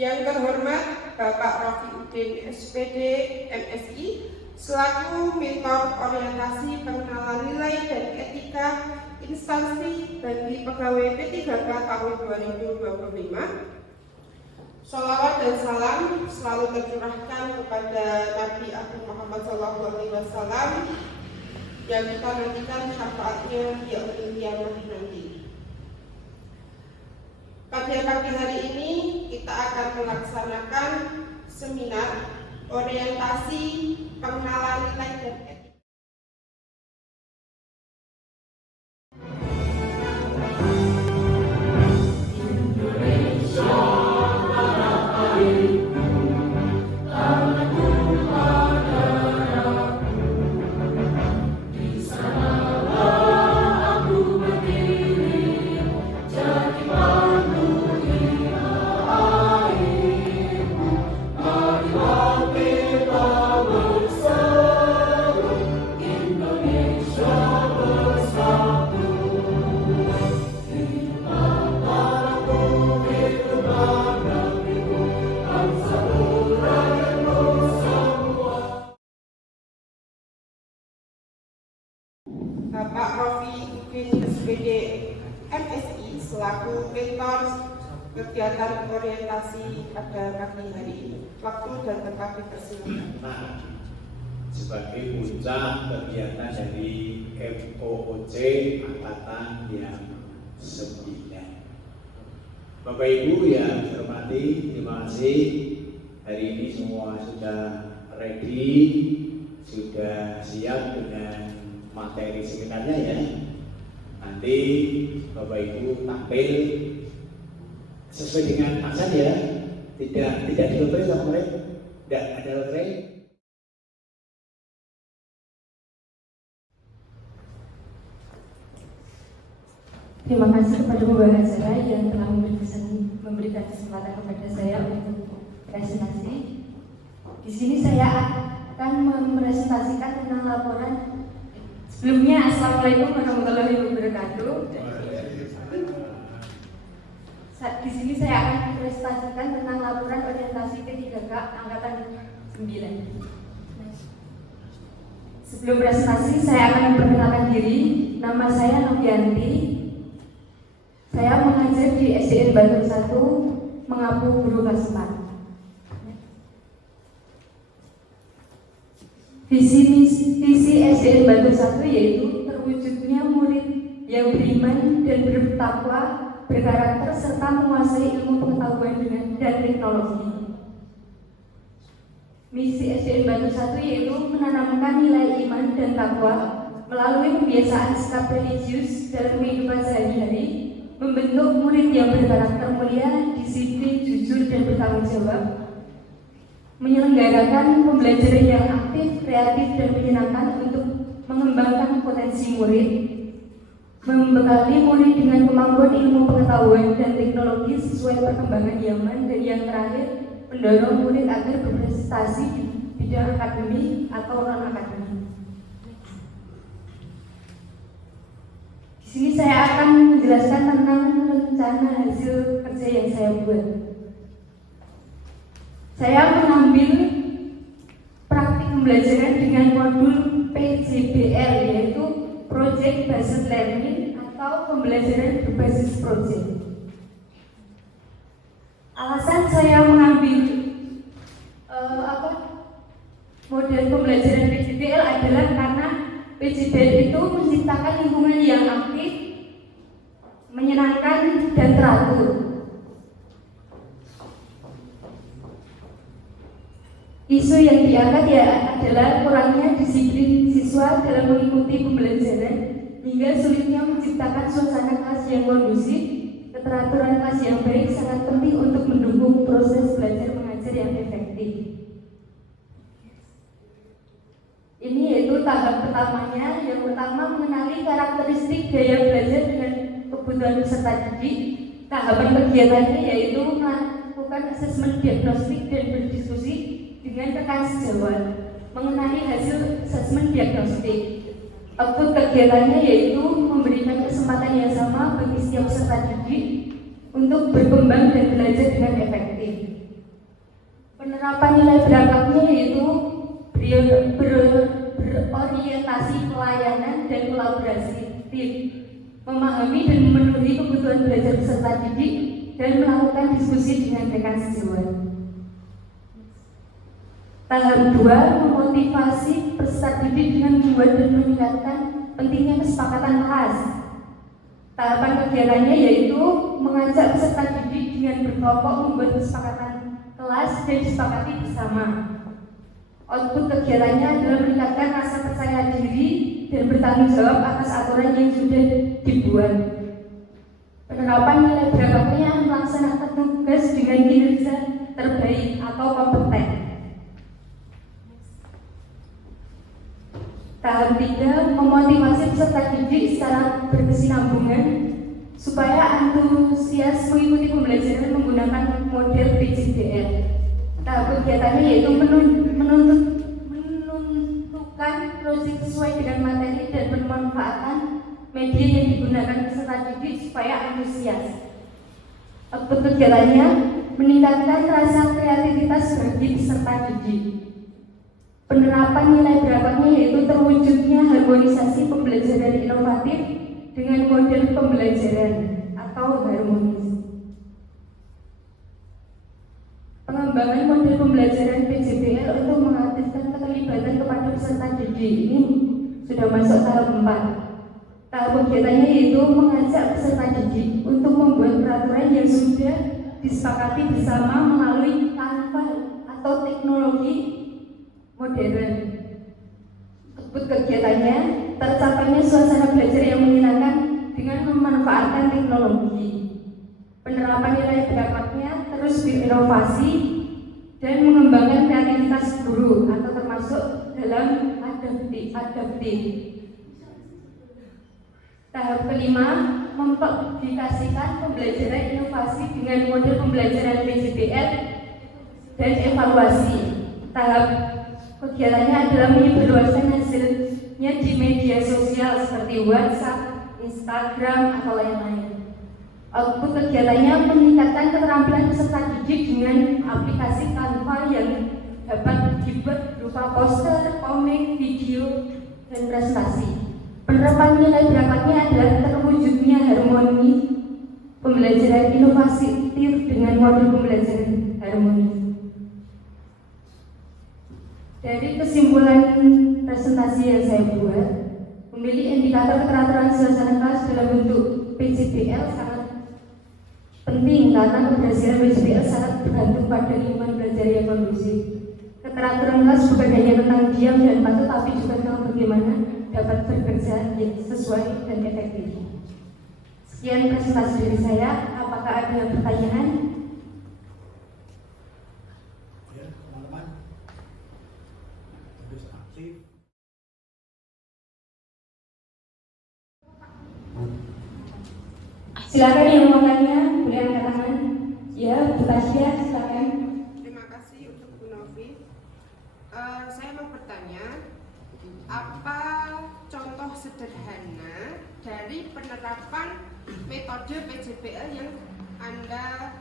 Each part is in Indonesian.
Yang terhormat Bapak Rofiuddin SPD MSI selaku Mentor Orientasi Pengenalan Nilai dan Etika Instansi bagi Pegawai P3K tahun 2025. Sholawat dan salam selalu tercurahkan kepada Nabi Agung Muhammad SAW yang kita nantikan syafaatnya di yaumil qiyamah nanti. Pada pagi hari ini kita akan melaksanakan seminar orientasi pengenalan nilai dan etika. Bapak Rofiuddin SPD MSI selaku mentor kegiatan orientasi pada pagi hari ini. Waktu dan tempat dipersilakan. Nah, sebagai puncak kegiatan dari FOOC Angkatan yang 9. Bapak Ibu yang saya hormati, terima kasih. Hari ini semua sudah ready, sudah siap dengan materi seminarnya ya. Nanti Bapak Ibu tampil sesuai dengan aksen ya. Tidak dilotre sama mereka. Tidak ada lotre. Terima kasih kepada pembawa acara yang telah memberikan kesempatan kepada saya untuk presentasi. Di sini saya akan mempresentasikan tentang laporan. Sebelumnya, Assalamualaikum warahmatullahi wabarakatuh. Di sini saya akan mempresentasikan tentang laporan orientasi P3K Angkatan 9. Sebelum presentasi, saya akan memperkenalkan diri. Nama saya Novianti. Saya mengajar di SDN Batur 1, Mengapu Guru kelas 4. Visi SDN Batur 1 yaitu terwujudnya murid yang beriman dan bertakwa, berkarakter serta menguasai ilmu pengetahuan dan teknologi. Misi SDN Batur 1 yaitu menanamkan nilai iman dan takwa melalui pembiasaan sikap religius dalam kehidupan sehari-hari, membentuk murid yang berkarakter mulia, disiplin, jujur, dan bertanggung jawab, menyelenggarakan pembelajaran yang aktif, kreatif, dan menyenangkan untuk mengembangkan potensi murid, membekali murid dengan kemampuan ilmu pengetahuan dan teknologi sesuai perkembangan zaman, dan yang terakhir, mendorong murid agar berprestasi di bidang akademik atau non-akademik. Di sini saya akan menjelaskan tentang rencana hasil kerja yang saya buat. Saya mengambil praktik pembelajaran dengan modul PJBL, yaitu Project Based Learning atau pembelajaran berbasis proyek. Alasan saya mengambil model pembelajaran PJBL adalah karena PJBL itu menciptakan lingkungan yang aktif, menyenangkan, dan teratur. Isu yang diangkat adalah kurangnya disiplin siswa dalam mengikuti pembelajaran hingga sulitnya menciptakan suasana kelas yang kondusif. Keteraturan kelas yang baik sangat penting untuk mendukung proses belajar mengajar yang efektif. Ini yaitu tahap pertamanya. Yang pertama, mengenali karakteristik gaya belajar dengan kebutuhan peserta didik. Tahapan kegiatannya yaitu melakukan asesmen diagnostik dan berdiskusi dengan rekan sejawat mengenai hasil asesmen diagnostik. Output kegiatannya yaitu memberikan kesempatan yang sama bagi setiap peserta didik untuk berkembang dan belajar dengan efektif. Penerapan nilai berakhlaknya yaitu berorientasi pelayanan dan kolaborasi, memahami dan memenuhi kebutuhan belajar peserta didik, dan melakukan diskusi dengan rekan sejawat. Tahap 2, memotivasi peserta didik dengan membuat dan meningkatkan pentingnya kesepakatan kelas. Tahapan kegiatannya yaitu mengajak peserta didik dengan berkelompok membuat kesepakatan kelas dan disepakati bersama. Output kegiatannya adalah meningkatkan rasa percaya diri dan bertanggung jawab atas aturan yang sudah dibuat. Penerapan nilai berakhlaknya melaksanakan tugas dengan kinerja terbaik atau kompeten. Tahap 3, memotivasi peserta didik secara berkesinambungan supaya antusias mengikuti pembelajaran menggunakan model PJBL. Tahap kegiatannya yaitu menentukan proyek sesuai dengan materi dan pemanfaatan media yang digunakan peserta didik supaya antusias. Output kegiatannya meningkatkan rasa kreativitas bagi peserta didik. Penerapan nilai berakhlaknya yaitu terwujudnya harmonisasi pembelajaran inovatif dengan model pembelajaran atau harmonis. Pengembangan model pembelajaran PJBL untuk mengaktifkan keterlibatan kepada peserta didik ini sudah masuk tahap 4. Tahap kegiatannya yaitu mengajak peserta didik untuk membuat peraturan yang sudah disepakati bersama melalui Canva atau teknologi modern. Output kegiatannya tercapainya suasana belajar yang menyenangkan dengan memanfaatkan teknologi. Penerapan nilai berakhlaknya terus berinovasi dan mengembangkan kreativitas guru atau termasuk dalam adaptif. Tahap kelima, mempublikasikan pembelajaran inovasi dengan model pembelajaran PJBL dan evaluasi. Tahap kegiatannya adalah menyebarluaskan hasilnya di media sosial seperti WhatsApp, Instagram, atau lain-lain. Output kegiatannya meningkatkan keterampilan peserta didik dengan aplikasi Canva yang dapat dibuat berupa poster, komik, video, dan presentasi. Penerapan nilai berakhlaknya adalah terwujudnya harmoni pembelajaran inovatif dengan model pembelajaran harmonis. Dari kesimpulan presentasi yang saya buat, memilih indikator keteraturan suasana kelas dalam bentuk PJBL sangat penting karena keberhasilan PJBL sangat bergantung pada lingkungan belajar yang kondusif. Keteraturan kelas bukan hanya tentang diam dan patuh, tapi juga tentang bagaimana dapat bekerja yang sesuai dan efektif. Sekian presentasi dari saya. Apakah ada pertanyaan? Ya, teman-teman. Terus aktif. Silakan yang mau tanya, boleh angkat tangan. Ya, Bu Tasya, silakan. Terima kasih untuk Bu Novi. Saya mau bertanya, apa contoh sederhana dari penerapan metode PJBL yang Anda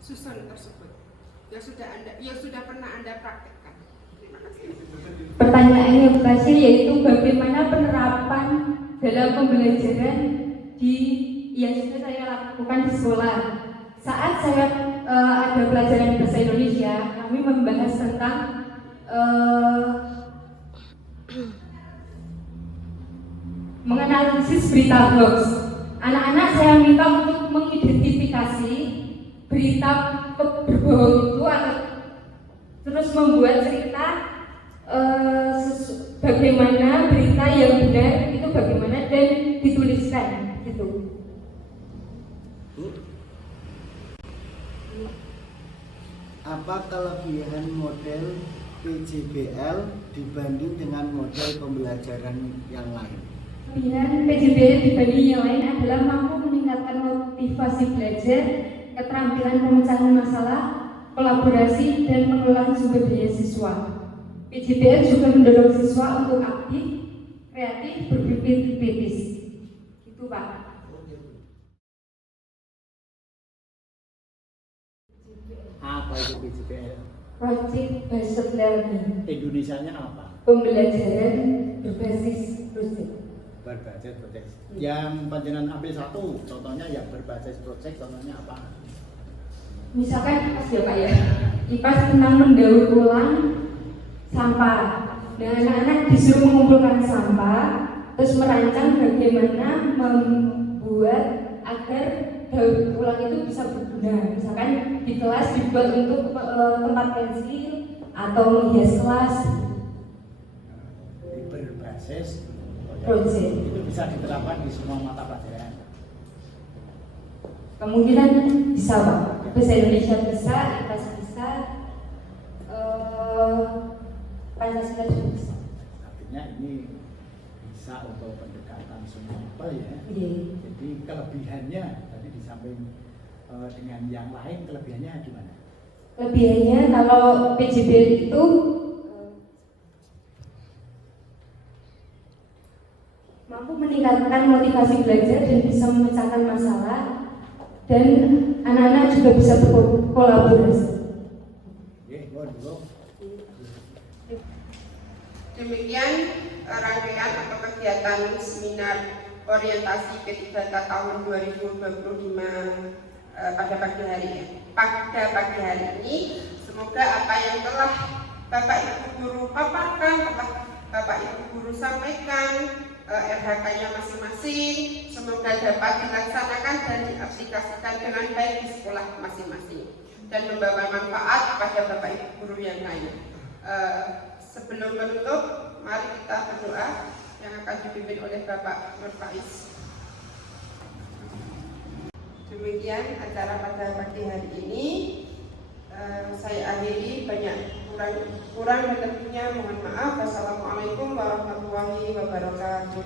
susun tersebut, yang sudah pernah Anda praktekkan? Terima kasih. Pertanyaannya Bu Tasya yaitu bagaimana penerapan dalam pembelajaran yang sudah saya lakukan di sekolah. Saat saya ada pelajaran bahasa Indonesia, kami membahas tentang menganalisis berita hoax. Anak-anak saya minta untuk mengidentifikasi berita berbohong itu atau terus membuat cerita bagaimana berita yang benar itu bagaimana dan dituliskan gitu. Apa kelebihan model PJBL dibanding dengan model pembelajaran yang lain? Kelebihan PJBL dibanding yang lain adalah mampu meningkatkan motivasi belajar, keterampilan pemecahan masalah, kolaborasi, dan pengelolaan sumber daya siswa. PJBL juga mendorong siswa untuk aktif, kreatif, berpikir kritis. Itu Pak. Apa itu PJBL? Project based learning. Indonesianya apa? Pembelajaran berbasis proyek. Berbasis project. Yang panjenengan ambil satu, contohnya yang berbasis project, contohnya apa? Misalkan IPAS ya Pak ya, IPAS tentang mendaur ulang sampah. Nah, anak-anak disuruh mengumpulkan sampah, terus merancang bagaimana membuat agar daur ulang itu bisa berguna. Misalkan di kelas dibuat untuk tempat pensil atau menghias kelas. Berbasis Project. itu bisa diterapkan di semua mata pelajaran. Kemungkinan bisa Pak, bahasa Indonesia bisa, IPAS bisa, Pancasila juga bisa. Artinya ini bisa untuk pendekatan semua apa ya. Iya. Jadi kelebihannya tadi di samping dengan yang lain, kelebihannya gimana? Kelebihannya kalau PJB itu mampu meningkatkan motivasi belajar dan bisa memecahkan masalah, dan anak-anak juga bisa berkolaborasi. Oke, dulu. Demikian rangkaian atau kegiatan seminar orientasi P3K tahun 2025 pada pagi hari ini. Semoga apa yang telah Bapak Ibu Guru paparkan, telah Bapak Ibu Guru sampaikan, RHK-nya masing-masing, semoga dapat dilaksanakan dan diaplikasikan dengan baik di sekolah masing-masing dan membawa manfaat kepada Bapak Ibu Guru yang lain. Sebelum menutup, mari kita berdoa yang akan dipimpin oleh Bapak Nur Faiz. Demikian acara pada pagi hari ini. Saya akhiri, banyak kurang dan lebihnya mohon maaf. Wassalamualaikum warahmatullahi wabarakatuh.